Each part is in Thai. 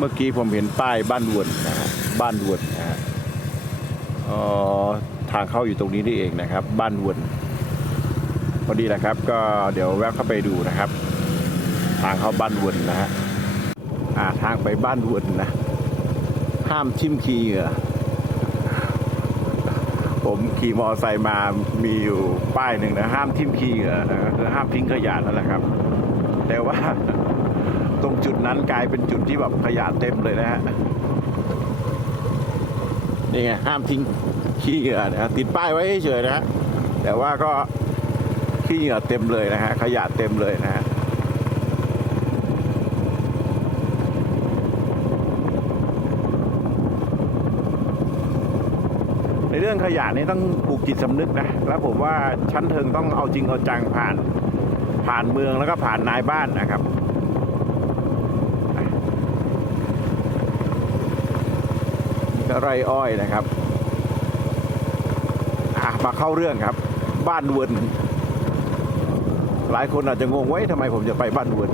เมื่อกี้ผมเห็นป้ายบ้านวนนะฮะบ้านวนนะฮะอ๋อทางเข้าอยู่ตรงนี้นี่เองนะครับ บ้านวนพอดีแหละครับ ก็เดี๋ยวแวะเข้าไปดูนะครับ ทางเข้าบ้านวนนะฮะอ่าทางไปบ้านวนนะห้ามทิ่มคีเหงื่อผมขี่มอเตอร์ไซค์มามีอยู่ป้ายหนึ่งนะห้ามทิ่มคีเหงื่อนะคือห้ามทิ้งขยะนั่นแหละครับ แต่ว่า ตรงจุดนั้นกลายเป็นจุดที่แบบขยะเต็มเลยนะฮะนี่ไงห้ามทิ้งขี้เหงื่อนะติดป้ายไว้เฉยๆนะฮะแต่ว่าก็ขี้เหงื่อเต็มเลยนะฮะขยะเต็มเลยนะฮะในเรื่องขยะนี่ต้องปลูกจิตสำนึกนะแล้วผมว่าชั้นเทิงต้องเอาจริงเอาจังผ่านผ่านเมืองแล้วก็ผ่านนายบ้านนะครับ ไร่อ้อยนะครับมาเข้าเรื่องครับ บ้านเวิร์นหลายคนอาจจะงงว่าทำไมผมจะไปบ้านเวิร์น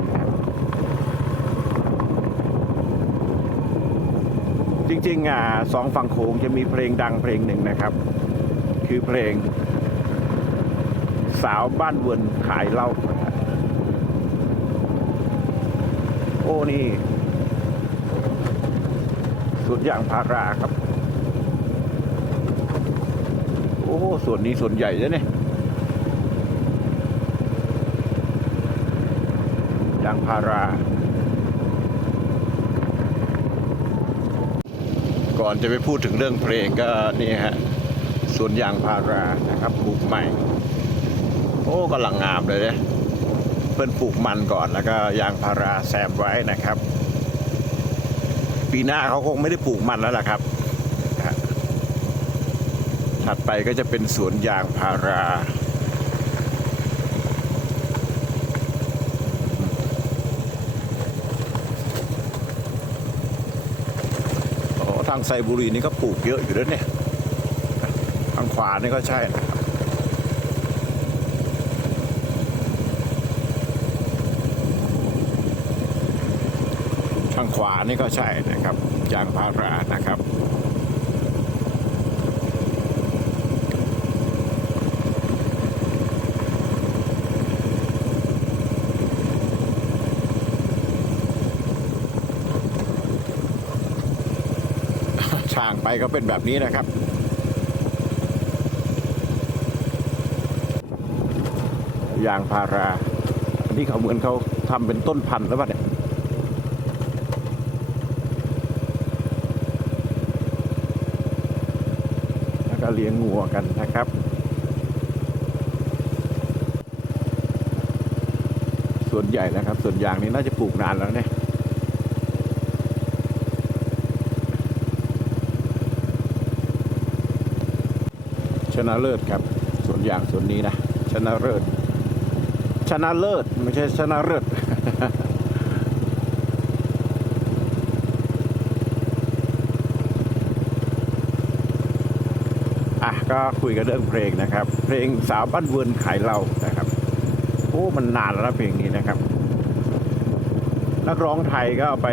จริงๆอะสองฝั่งโขงจะมีเพลงดังเพลงหนึ่งนะครับ คือเพลง สาวบ้านเวิร์นขายเหล้าโอ้นี่ สวนยางพาราครับ โอ้ส่วนนี้ส่วนใหญ่เลยเนี่ยยางพารา ก่อนจะไปพูดถึงเรื่องเพลงก็นี่ฮะสวนยางพารานะครับปลูกใหม่ โอ้กำลังงามเลยเนี่ยเพิ่นปลูกมันก่อนแล้วก็ยางพาราแซมไว้นะครับ ปีหน้าเขาคงไม่ได้ปลูกมันแล้วล่ะครับ ถัดไปก็จะเป็นสวนยางพารา ทางไซบุรีนี่ก็ปลูกเยอะอยู่แล้วเนี่ย ทางขวานี่ก็ใช่นะครับ ทางขวานี่ก็ใช่นะครับยางพารานะครับช่างไปก็เป็นแบบนี้นะครับยางพารา อันนี้เขาเหมือนเขาทำเป็นต้นพันธุ์แล้วป่ะเนี่ย แล้ว ก็เลี้ยงงัวกันนะครับส่วนใหญ่นะครับ ส่วนยางนี้น่าจะปลูกนานแล้วเนี่ยชนะเลิศครับส่วนยางส่วนนี้นะ ชนะเลิศ ชนะเลิศ ไม่ใช่ชนะเลิศ ก็คุยกันเรื่องเพลงนะครับ เพลงสาวบ้านเวิร์นขายเรานะครับโอ้มันนานแล้วเพลงนี้นะครับ นักร้องไทยก็ไป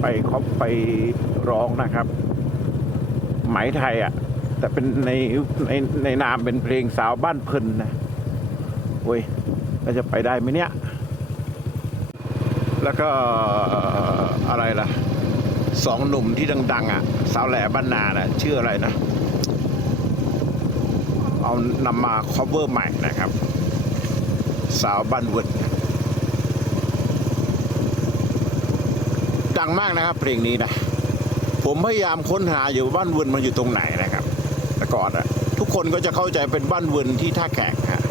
ไปคอปไปร้องนะครับ หมายไทยอะ แต่เป็นในในในนามเป็นเพลงสาวบ้านเพิ่นนะโอ้ยเราจะไปได้ไหมเนี่ย แล้วก็เอ่ออะไรล่ะสองหนุ่มที่ดัง ๆ อะ สาวแหล่บ้านนาน่ะชื่ออะไรนะ เอานำมา cover ใหม่นะครับ สาวบ้านเวิร์ดดังมากนะครับเพลงนี้นะ ผมพยายามค้นหาอยู่บ้านเวิร์นมันอยู่ตรงไหนนะครับ แต่ก่อนอะทุกคนก็จะเข้าใจเป็นบ้านเวิร์นที่ท่าแขกฮะ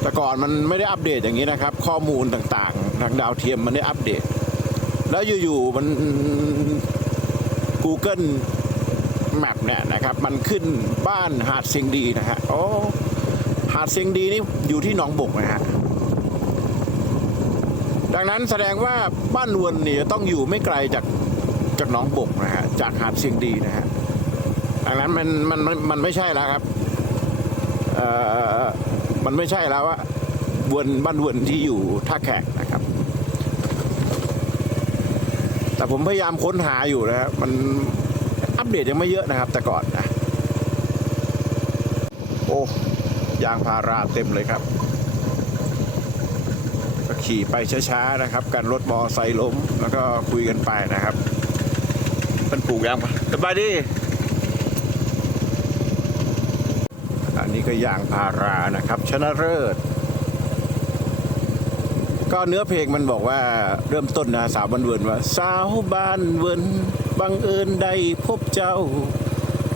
แต่ก่อนมันไม่ได้อัปเดตอย่างนี้นะครับ ข้อมูลต่างๆ ทางดาวเทียมมันได้อัปเดต แล้วอยู่ๆมัน Google Map เนี่ยนะครับ มันขึ้นบ้านหาดเซียงดีนะฮะโอ้หาดเซียงดีนี่อยู่ที่หนองบกนะฮะดังนั้นแสดงว่าบ้านวนเนี่ยต้องอยู่ไม่ไกลจากจากหนองบกนะฮะจากหาดเชียงดีนะฮะดังนั้นมันมันมันไม่ใช่แล้วครับเอ่อมันไม่ใช่แล้วว่าวนบ้านวนที่อยู่ท่าแขกนะครับ แต่ ผมพยายามค้นหาอยู่นะครับมันอัปเดตยังไม่เยอะนะครับ แต่ก่อนนะโอ้ยางพาราเต็มเลยครับก็ขี่ไปช้าๆนะครับกันรถมอไซค์ล้มแล้วก็คุยกันไปนะครับ มันปลูกยางพาสบายดีอันนี้ก็ยางพารานะครับ ชนะเลิศ ก็เนื้อเพลงมันบอกว่าเริ่มต้นนะสาวบ้านเวิร์นว่า สาวบ้านเวิร์นบังเอิญได้พบเจ้า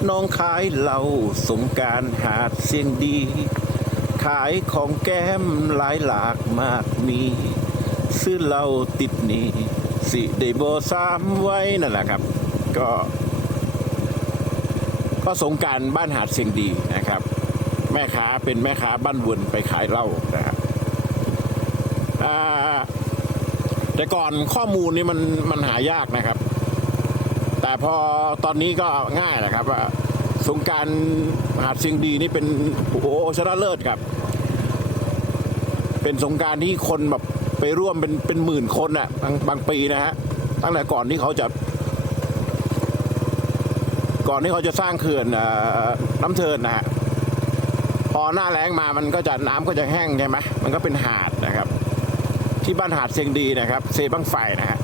น้องขายเหล้าสงการหาดเสียงดี ขายของแก้มหลายหลากมากมี ซื้อเหล้าติดนี้สิได้โบสามไว้นั่นแหละครับ ก็ ก็สงการบ้านหาดเสียงดีนะครับ แม่ค้าเป็นแม่ค้าบ้านวนไปขายเหล้านะครับ แต่ก่อนข้อมูลนี่มันมันหายากนะครับ แต่พอตอนนี้ก็ง่ายนะครับว่าสงการหาดเสียงดีนี่เป็นโอ้โหชนะเลิศครับ เป็นสงการที่คนแบบไปร่วมเป็นเป็นหมื่นคนอะบางบางปีนะฮะตั้งแต่ก่อนที่เขาจะ ก่อนที่เขาจะสร้างเขื่อนอน้ำเทินนะฮะพอหน้าแล้งมามันก็จะน้ำก็จะแห้งใช่ไหมมันก็เป็นหาด ที่บ้านหาดเซียงดีนะครับ เซบังไฟนะฮะ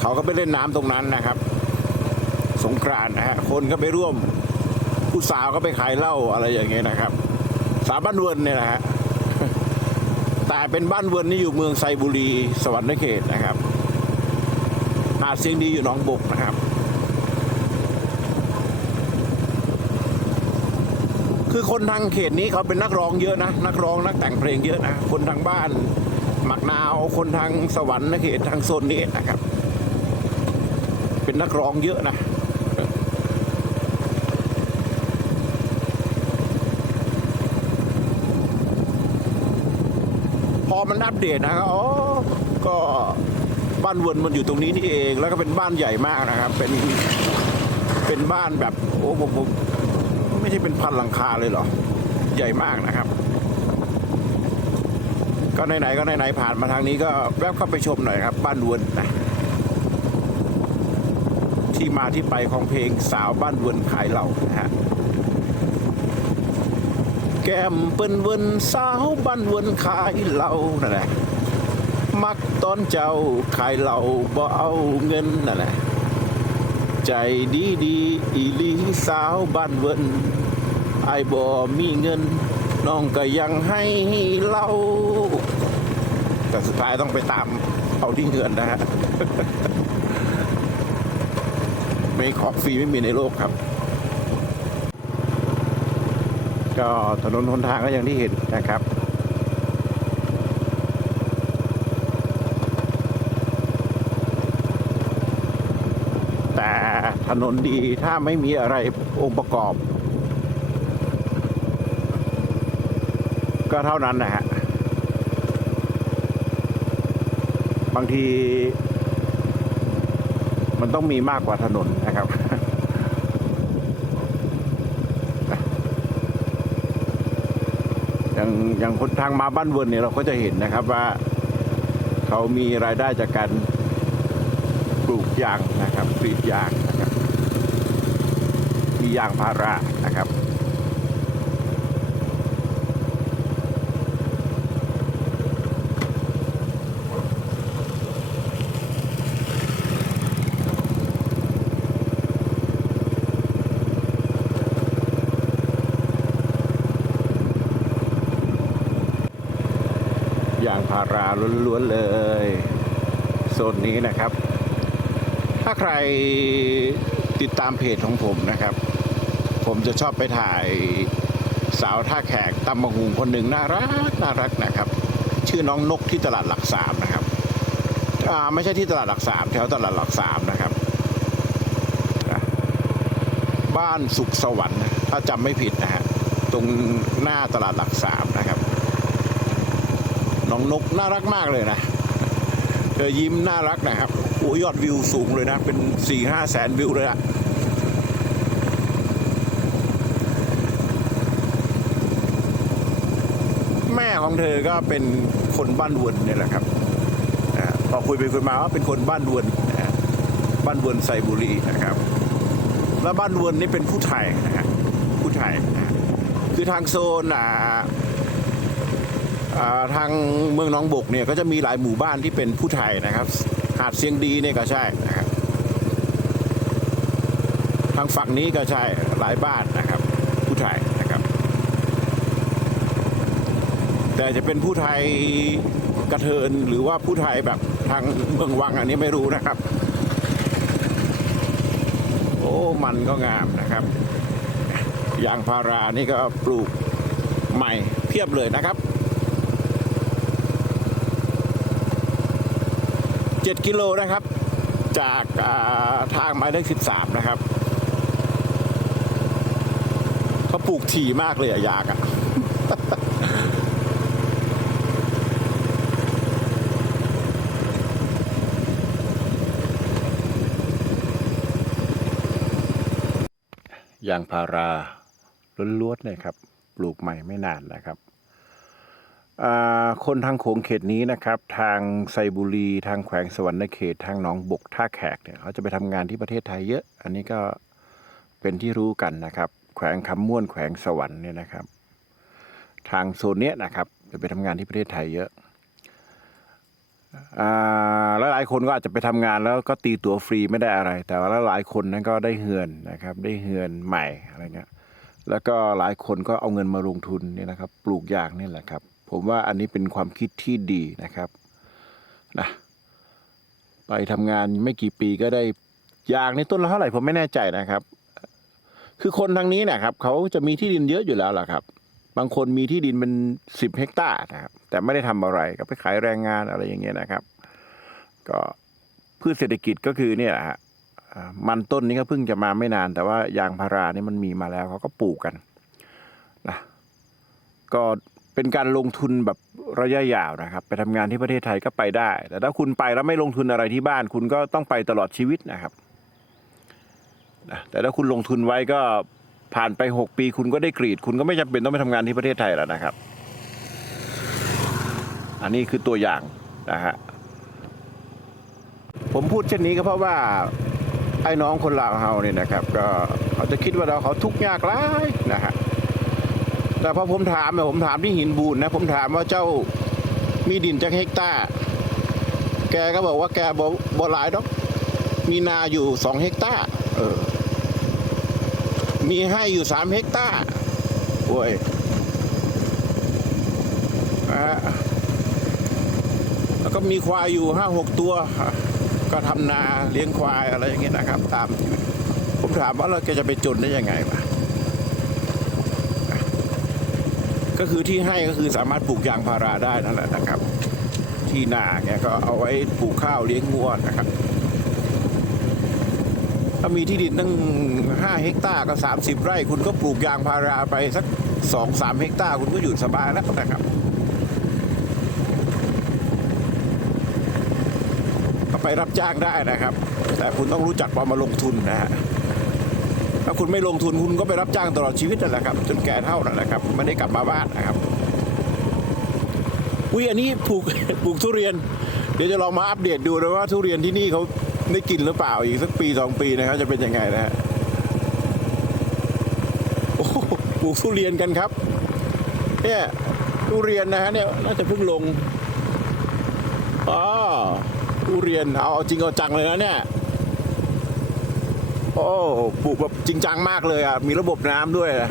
เขาก็ไปเล่นน้ำตรงนั้นนะครับ สงกรานนะฮะคนก็ไปร่วมผู้สาวก็ไปขายเหล้าอะไรอย่างเงี้ยนะครับ สาบ้านเวิร์นเนี่ยนะฮะแต่เป็นบ้านเวิร์นนี่อยู่เมืองไซบุรีสวรรค์เขตนะครับ หาดเซียงดีอยู่หนองบกนะครับคือคนทางเขตนี้เขาเป็นนักร้องเยอะนะ นักร้องนักแต่งเพลงเยอะนะ คนทางบ้าน หมักนาวคนทางสวรรค์เขตทางโซนนี้นะครับ เป็นนักร้องเยอะนะพอมันอัปเดตนะครับอ๋อก็บ้านเวิร์นมันอยู่ตรงนี้นี่เอง แล้วก็เป็นบ้านใหญ่มากนะครับ เป็น เป็นบ้านแบบ โอ้ผมผมไม่ใช่เป็นพันหลังคาเลยเหรอ ใหญ่มากนะครับ ก็ไหนๆก็ไหนๆผ่านมาทางนี้ก็แวบเข้าไปชมหน่อยครับ บ้านเวิร์นนะที่มาที่ไปของเพลงสาวบ้านเวิร์นขายเหล่านะฮะแก้มเปินวนสาวบ้านวนขายเหล้านั่นแหละมักตอนเจ้าขายเหล้าบ่เอาเงินนั่นแหละใจดีดีอีลีสาวบ้านเวินไอบ่มีเงิน น้องก็ยังให้เหล้า แต่สุดท้ายต้องไปตามเอาที่เงินนะฮะไม่ของฟรีไม่มีในโลกครับ ก็ถนนหนทางก็อย่างที่เห็นนะครับแต่ถนนดีถ้าไม่มีอะไรองค์ประกอบ ก็เท่านั้นนะฮะ บางที มันต้องมีมากกว่าถนนนะครับอย่างอย่างคนทางมาบ้านเวิร์นเนี่ยเราก็จะเห็นนะครับว่าเขามีรายได้จากการปลูกยางนะครับกรีดยางนะครับ มียางพารานะครับ ยางพารา ล้วนๆเลยโซนนี้นะครับ ถ้าใครติดตามเพจของผมนะครับ ผมจะชอบไปถ่ายสาวท่าแขกตำมะหุงคนหนึ่งน่ารักน่ารักนะครับ ชื่อน้องนกที่ตลาดหลักสามนะครับไม่ใช่ที่ตลาดหลักสามแถวตลาดหลักสามนะครับ บ้านสุขสวรรค์ถ้าจำไม่ผิดนะฮะตรงหน้าตลาดหลักสามนะครับ น้องนกน่ารักมากเลยนะเธอยิ้มน่ารักนะครับโอ้ยอดวิวสูงเลยนะ เป็นสี่ห้าแสนวิวเลยอะแม่ของเธอก็เป็นคนบ้านวนเนี่ยแหละครับพอคุยไปคุยมาว่าเป็นคนบ้านวนนะฮะบ้านวนไซบุรีนะครับ แล้วบ้านวนนี่เป็นผู้ไทยนะฮะผู้ไทยคือทางโซนอ่าอ่า ทางเมืองหนองบกเนี่ยก็จะมีหลายหมู่บ้านที่เป็นผู้ไทยนะครับ หาดเสียงดีเนี่ยก็ใช่นะครับทางฝั่งนี้ก็ใช่หลายบ้านนะครับ ผู้ไทยนะครับ แต่จะเป็นผู้ไทยกระเทินหรือว่าผู้ไทยแบบทางเมืองวังอันนี้ไม่รู้นะครับ โอ้มันก็งามนะครับยางพารานี่ก็ปลูกใหม่เพียบเลยนะครับ 7 กิโลนะครับ จากาทางหมายเลข13 นะครับเขาปลูกถี่มากเลยอะยางอะยางพาราล้วนๆเลยครับ ปลูกใหม่ไม่นานนะครับ คนทางโขงเขตนี้นะครับ ทางไซบุรี ทางแขวงสวรรณเขต ทางหนองบกท่าแขกเนี่ยเขาจะไปทำงานที่ประเทศไทยเยอะ อันนี้ก็เป็นที่รู้กันนะครับ แขวงคำม่วนแขวงสวรรค์เนี่ยนะครับ ทางโซนเนี้ยนะครับจะไปทำงานที่ประเทศไทยเยอะอ่าแล้วหลายคนก็อาจจะไปทำงานแล้วก็ตีตั๋วฟรีไม่ได้อะไร แต่ว่าหลายคนนั้นก็ได้เฮือนนะครับ ได้เฮือนใหม่อะไรเงี้ยแล้วก็หลายคนก็เอาเงินมาลงทุนเนี่ยนะครับ ปลูกยางนี่แหละครับ ผมว่าอันนี้เป็นความคิดที่ดีนะครับนะไปทำงานไม่กี่ปีก็ได้ยางในต้นละเท่าไหร่ผมไม่แน่ใจนะครับ คือคนทางนี้นะครับเขาจะมีที่ดินเยอะอยู่แล้วล่ะครับ บางคนมีที่ดินเป็นสิบเฮกตาร์นะครับ แต่ไม่ได้ทำอะไรก็ไปขายแรงงานอะไรอย่างเงี้ยนะครับ ก็พืชเศรษฐกิจก็คือเนี่ยฮะมันต้นนี้ก็เพิ่งจะมาไม่นาน แต่ว่ายางพารานี่มันมีมาแล้วเขาก็ปลูกกันนะก็ เป็นการลงทุนแบบระยะยาวนะครับ ไปทำงานที่ประเทศไทยก็ไปได้ แต่ถ้าคุณไปแล้วไม่ลงทุนอะไรที่บ้าน คุณก็ต้องไปตลอดชีวิตนะครับแต่ถ้าคุณลงทุนไว้ก็ผ่านไปหกปี คุณก็ได้กรีด คุณก็ไม่จำเป็นต้องไปทำงานที่ประเทศไทยแล้วนะครับ อันนี้คือตัวอย่างนะฮะผมพูดเช่นนี้ก็เพราะว่าไอ้น้องคนลาวเฮาเนี่ยนะครับ ก็เขาจะคิดว่าเราเขาทุกข์ยากร้ายนะฮะ แต่พอผมถามเนี่ยผมถามที่หินบูนนะ ผมถามว่าเจ้ามีดินจักเฮกตาร์แกก็บอกว่าแกบ่บหลายดอก มีนาอยู่สองเฮกตาร์เออ มีให้อยู่สามเฮกตาร์โอ้ยแล้วก็มีควายอยู่ห้าหกตัว ก็ทำนาเลี้ยงควายอะไรอย่างเงี้ยนะครับ ตาม ผมถามว่าเราจะไปจนได้ยังไงวะ ก็คือที่ให้ก็คือสามารถปลูกยางพาราได้นั่นแหละนะครับ ที่นาเนี่ยก็เอาไว้ปลูกข้าวเลี้ยงวัวนะครับ ถ้ามีที่ดินตั้งห้าเฮกตาร์ก็สามสิบไร่ คุณก็ปลูกยางพาราไปสักสองสามเฮกตาร์คุณก็อยู่สบายแล้วนะครับก็ไปรับจ้างได้นะครับ แต่คุณต้องรู้จักพอมาลงทุนนะฮะาคุณไม่ลงทุนคุณก็ไปรับจ้างตลอดชีวิตนั่นแหละครับจนแก่เท่านั่นแหละครับไม่ได้กลับมาบ้านนะครับอุ้ยอันนี้ปลูกปลูกทุเรียน เดี๋ยวจะลองมาอัปเดตดูนะว่าทุเรียนที่นี่เขาได้กินหรือเปล่าอีกสักปีสองปีนะครับจะเป็นยังไงนะฮะโอ้ปลูกทุเรียนกันครับ เนี่ยทุเรียนนะฮะเนี่ยน่าจะเพิ่งลงอ๋อทุเรียนเอาเอาจริงเอาจังเลยนะเนี่ย โอ้ปลูกแบบจริงจังมากเลยอะ มีระบบน้ำด้วยนะ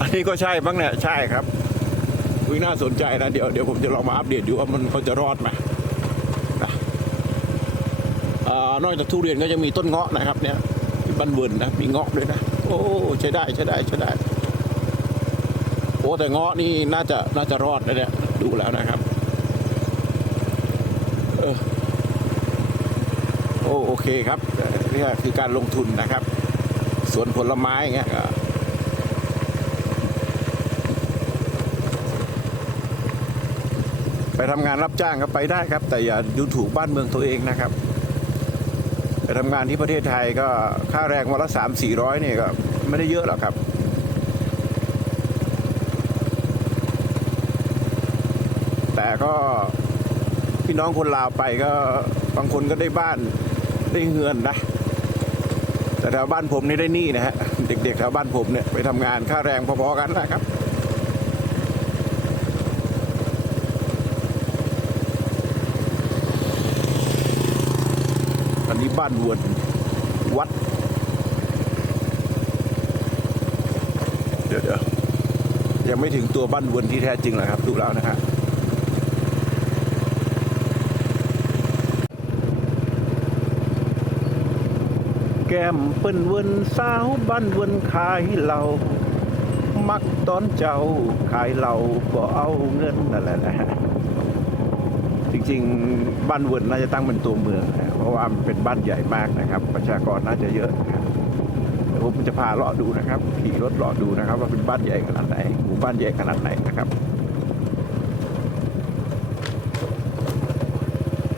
อันนี้ก็ใช่บ้างเนี่ย ใช่ครับวิน่าสนใจนะ เดี๋ยวเดี๋ยวผมจะลองมาอัปเดตดูว่ามันเขาจะรอดไหมนะอ่านอกจากทุเรียนก็จะมีต้นเงาะนะครับ เนี่ยบันเวิร์นนะ มีเงาะด้วยนะ โอ้ใช้ได้ใช้ได้ใช้ได้ โอ้แต่เงาะนี่น่าจะน่าจะรอดนะเนี่ยดูแล้วนะครับ โอ้โอเคครับเนี่คือการลงทุนนะครับสวนผลไม้เงี้ยไปทำงานรับจ้างก็ไปได้ครับ แต่อย่าดูถูกบ้านเมืองตัวเองนะครับไปทำงานที่ประเทศไทยก็ค่าแรงวันละสามสี่ร้อยนี่ก็ไม่ได้เยอะหรอกครับแต่ก็พี่น้องคนลาวไปก็บางคนก็ได้บ้าน ได้เงินนะแต่แถวบ้านผมนี่ได้หนี้นะฮะเด็กๆแถวบ้านผมเนี่ยไปทำงานค่าแรงพอๆกันนะครับอันนี้บ้านวนวัด เดี๋ยวเดี๋ยวยังไม่ถึงตัวบ้านวนที่แท้จริงหรอกครับดูแล้วนะฮะแก้มเปิ้นเวินสาวบ้านเวินขายเหล้ามักตอนเจ้าขายเหล้าก็เอาเงินนั่นแหละนะฮะจริงๆ บ้านเวินน่าจะตั้งเป็นตัวเมืองนะเพราะว่ามันเป็นบ้านใหญ่มากนะครับ ประชากรน่าจะเยอะนะครับเดี๋ยวผมจะพาเลาะดูนะครับขี่รถเลาะดูนะครับ ว่าเป็นบ้านใหญ่ขนาดไหนหมู่บ้านใหญ่ขนาดไหนนะครับ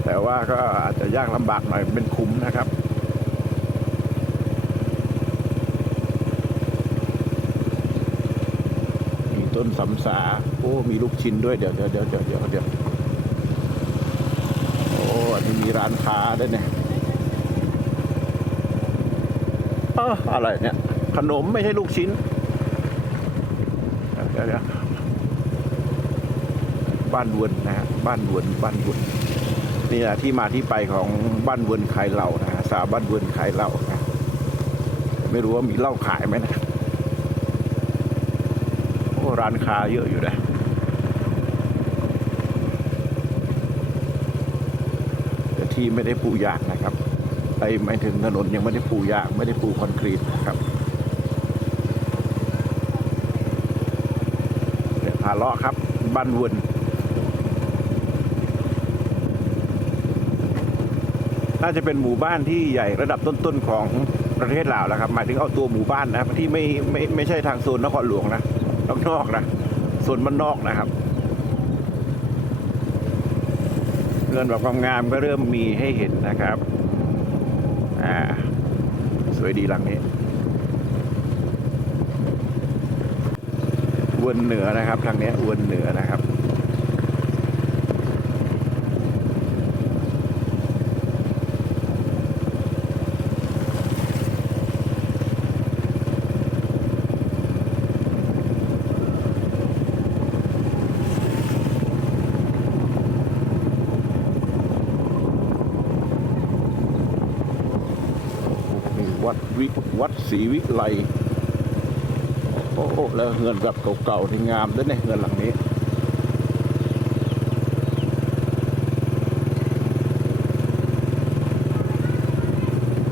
แต่ว่าก็อาจจะยากลำบากหน่อยเป็นคุ้มนะครับ มี ต้นสำสา โอ้ มีลูกชิ้นด้วย เดี๋ยวเดี๋ยวเดี๋ยวเดี๋ยวเดี๋ยวเดี๋ยวโอ้อันนี้มีร้านค้าด้วยเนี่ยออะไรเนี่ย ขนมไม่ใช่ลูกชิ้น เดี๋ยวเดี๋ยวบ้านวนนะฮะ บ้านวนบ้านวนนี่แหละที่มาที่ไปของบ้านวนขายเหล้านะฮะ สาวบ้านวนขายเหล้านะ ไม่รู้ว่ามีเหล้าขายไหมนะ ร้านค้าเยอะอยู่นะแต่ที่ไม่ได้ปูยางนะครับไอ้หมายถึงถนนยังไม่ได้ปูยางไม่ได้ปูคอนกรีตนะครับเดี๋ยวาเลาะครับบ้านวนน่าจะเป็นหมู่บ้านที่ใหญ่ระดับต้นๆของประเทศลาวแล้วครับ หมายถึงเอาตัวหมู่บ้านนะที่ไม่ไม่ไม่ใช่ทางโซนนครหลวงนะ นอกๆนะส่วนบ้านนอกนะครับเงินแบบความงามก็เริ่มมีให้เห็นนะครับ อ่า สวยดีหลังนี้วนเหนือนะครับทางนี้วนเหนือนะครับ นี่ วัดวิวัดศรีวิไลโอ้โหแล้วเงินแบบเก่าๆที่งามด้วยเนี่ยเงินหลังนี้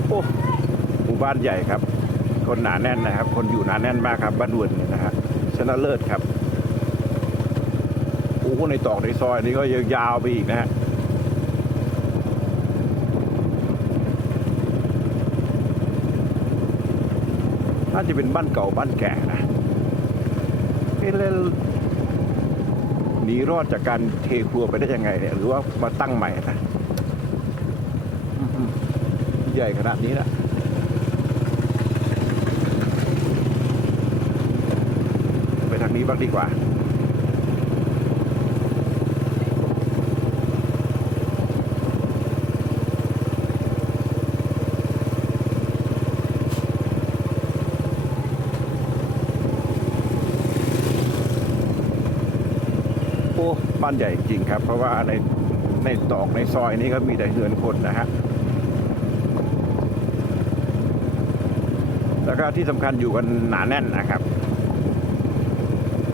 โอ้หมู่บ้านใหญ่ครับ คนหนาแน่นนะครับ คนอยู่หนาแน่นมากครับบ้านวนเนี่ยนะฮะชนะเลิศครับโอ้ในตอกในซอยนี้ก็ยาวๆไปอีกนะฮะ น่าจะเป็นบ้านเก่าบ้านแก่นะนี่แล้วหนีรอดจากการเทครัวไปได้ยังไงเนี่ยหรือว่ามาตั้งใหม่นะใหญ่ขนาดนี้นะไปทางนี้บ้างดีกว่า โอ้ บ้านใหญ่จริงครับ เพราะว่าในในตอกในซอยนี้ก็มีแต่เฮือนคนนะฮะแล้วก็ที่สำคัญอยู่กันหนาแน่นนะครับ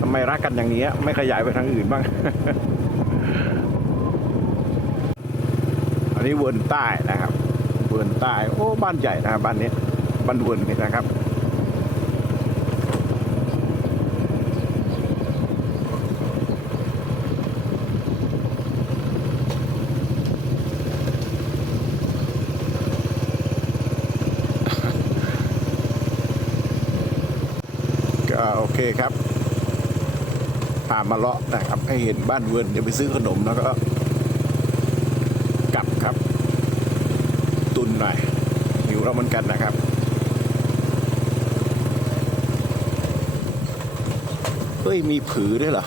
ทำไมรักกันอย่างนี้ไม่ขยายไปทางอื่นบ้าง อันนี้เวิร์นใต้นะครับ เวิร์นใต้ โอ้บ้านใหญ่นะครับบ้านนี้บ้านเวิร์นนี่นะครับ ก็โอเครับพามาเลาะนะครับ ให้เห็นบ้านเวิร์นเดี๋ยวไปซื้อขนมแล้วก็กลับครับ ตุนหน่อยหิวเราเหมือนกันนะครับเฮ้ยมีผือด้วยเหรอ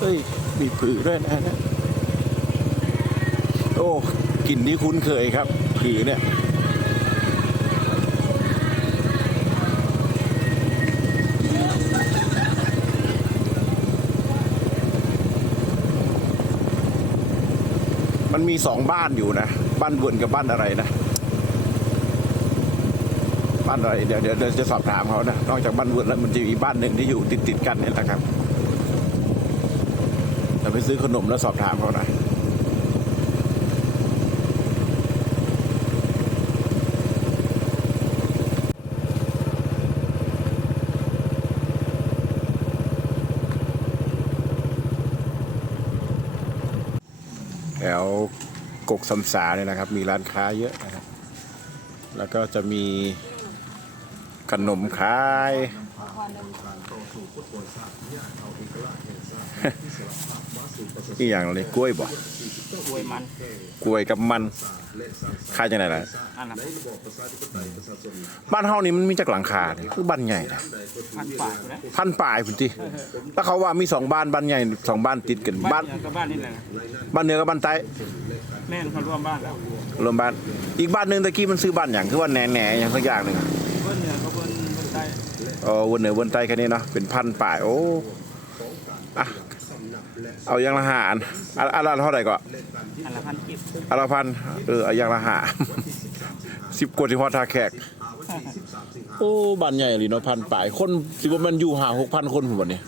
เอ้ยมีผือด้วยนะโอ้กลิ่นที่คุ้นเคยครับ ผือเนี่ย มันมีสองบ้านอยู่นะ บ้านเวิร์นกับบ้านอะไรนะ บ้านอะไรเดี๋ยวเดี๋ยวจะสอบถามเขานะ นอกจากบ้านเวิร์นแล้วมันจะมีบ้านหนึ่งที่อยู่ติดติดกันนี่แหละครับเราไปซื้อขนมแล้วสอบถามเขาหน่อยแถว กกสำสาเนี่ยนะครับ มีร้านค้าเยอะนะครับ แล้วก็จะมีขนมขายนี่อย่างเลยกล้วยบ่กล้วยมันกล้วยกับมันขายจังไงล่ะอันนั้นบ้านเฮานี่มันมีจักหลังคาเนี่ยคือบ้านใหญ่นะพันปากอยู่นะพันปลายพุ่นติแล้วเขาว่ามีสองบ้านบ้านใหญ่สองบ้านติดกันบ้านเหนือกับบ้านนี่แหละนะบ้านเหนือกับบ้านใต้ แม่นเขาร่วมบ้านแล้วรวมบ้าน อีกบ้านหนึงตะกี้มันซื้อบ้านอย่างคือว่าแหน่แหน่ๆอย่างสักอย่างหนึ่งอะเบิ้ลเหนือเขาเบิ้ลเบิ้ลใต้เออวนเหนือวนใต้แค่นี้เนาะเป็นพันปลายโอ้อะเอาอย่างละหาอันอันอันละเท่าไหร่ก็อันละพันกิบอันละพันเออเอาอย่างละหา สิบกว่าที่ฮอดทาแขก โอ้บ้านใหญ่เลยเนาะพันปลายคนสิบ่แมันอยู่หาหกพันคนผมวันนี้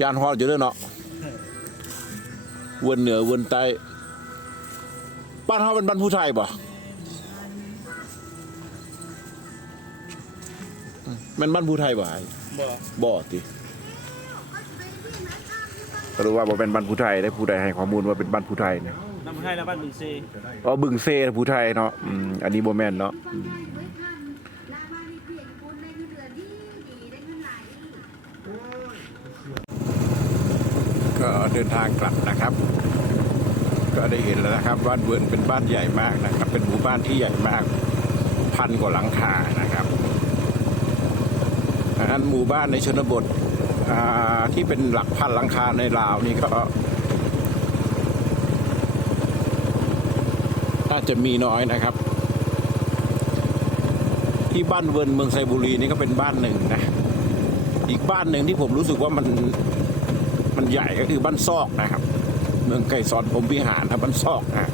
ยานฮอดอยู่เด้วยเนาะวนเหนือวนใต้ บ้านเฮาเป็นบ้านผู้ไทยบ่อืมแมันบ้านผู้ไทยบ่ไอ้บ่บ่ติก็รู้ว่าบ่เป็นบ้านผู้ไทยได้ผู้ใดให้ข้อมูลว่าเป็นบ้านผู้ไทยเนี่ยน้ำไทยแล้วบ้านบึงเซอ๋อบึงเซ่ผู้ไทยเนาะอืมอันนี้บ่แม่นเนาะอืมก็เดินทางกลับนะครับ ก็ได้เห็นแล้วนะครับบ้านเวิร์นเป็นบ้านใหญ่มากนะครับ เป็นหมู่บ้านที่ใหญ่มาก พันกว่าหลังคานะครับอันหมู่บ้านในชนบทที่เป็นหลักพันหลังคาในลาวนี่ก็น่าจะมีน้อยนะครับ ที่บ้านเวิร์นเมืองไซบุรีนี่ก็เป็นบ้านหนึ่งนะ อีกบ้านหนึ่งที่ผมรู้สึกว่ามันมันใหญ่ก็คือบ้านซอกนะครับ มืองไก่สอนผมวิหารนะบ้านซอกนะ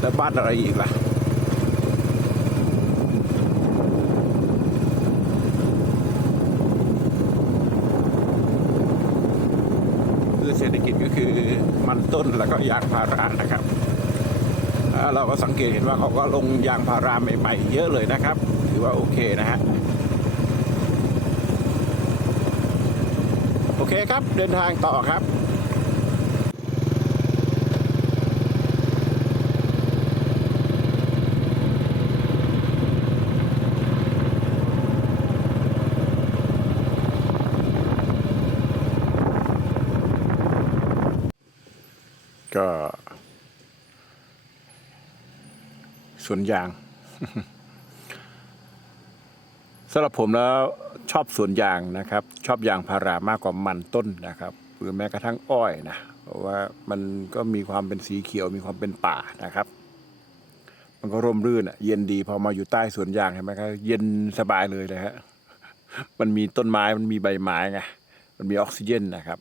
แล้วบ้านอะไรอีกล่ะคือเศรษฐกิจก็คือมันต้นแล้วก็ยางพารานะครับ เราก็สังเกตเห็นว่าเขาก็ลงยางพาราใหม่ๆเยอะเลยนะครับ ถือว่าโอเคนะฮะ โอ เคครับ เดินทางต่อครับก็สวนยางสำหรับผมแล้ว ชอบสวนยางนะครับ ชอบยางพารามากกว่ามันต้นนะครับ หรือแม้กระทั่งอ้อยนะเพราะว่ามันก็มีความเป็นสีเขียวมีความเป็นป่านะครับ มันก็ร่มรื่นอะเย็นดีพอมาอยู่ใต้สวนยางเห็นไหมครับเย็นสบายเลยนะฮะมันมีต้นไม้มันมีใบไม้ไงมันมีออกซิเจนนะครับ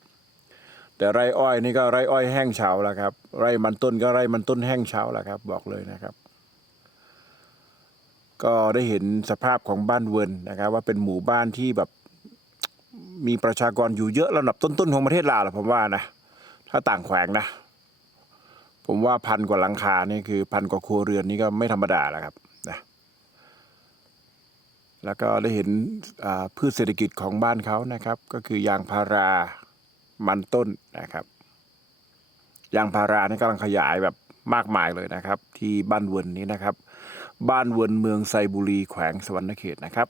แต่ไรอ้อยนี่ก็ไรอ้อยแห้งเฉาแล้วครับ ไรมันต้นก็ไรมันต้นแห้งเฉาแล้วครับ บอกเลยนะครับ ก็ได้เห็นสภาพของบ้านเวิร์นนะครับ ว่าเป็นหมู่บ้านที่แบบมีประชากรอยู่เยอะระดับต้นๆของประเทศลาวแหละผมว่านะถ้าต่างแขวงนะ ผมว่าพันกว่าหลังคานี่คือพันกว่าครัวเรือนนี่ก็ไม่ธรรมดาแล้วครับนะแล้วก็ได้เห็นพืชเศรษฐกิจของบ้านเขานะครับ ก็คือยางพารามันต้นนะครับยางพารานี่กำลังขยายแบบมากมายเลยนะครับ ที่บ้านเวิร์นนี้นะครับ บ้านเวินเมืองไซบุรีแขวงสวรรณเขตนะครับ